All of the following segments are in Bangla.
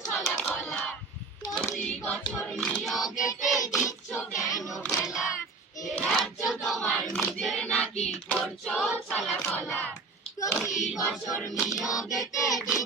ছলা কলা প্রতি বছর নিয়োগেতে দিচ্ছ কেন খেলা? এ রাজ্য তোমার নিজের নাকি করছ ছলা কলা প্রতি বছর নিয়োগেতে দিচ্ছ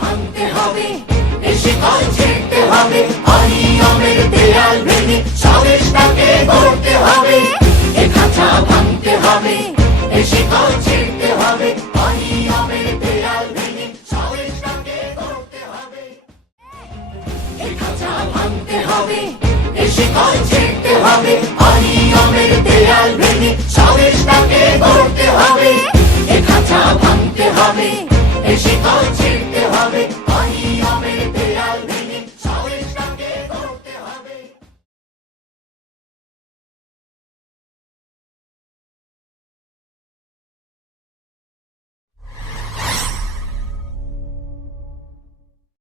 ভাঙতে হবে এসে কল ছিঁড়তে হবে, অনিয়মের দেয়াল ভেঙে স্বদেশটাকে গড়তে হবে। এ খাঁচা ভাঙতে হবে এসে কল ছিঁড়তে হবে, অনিয়মের দেয়াল ভেঙে স্বদেশটাকে গড়তে হবে। এ খাঁচা ভাঙতে হবে এসে কল ছিঁড়তে হবে।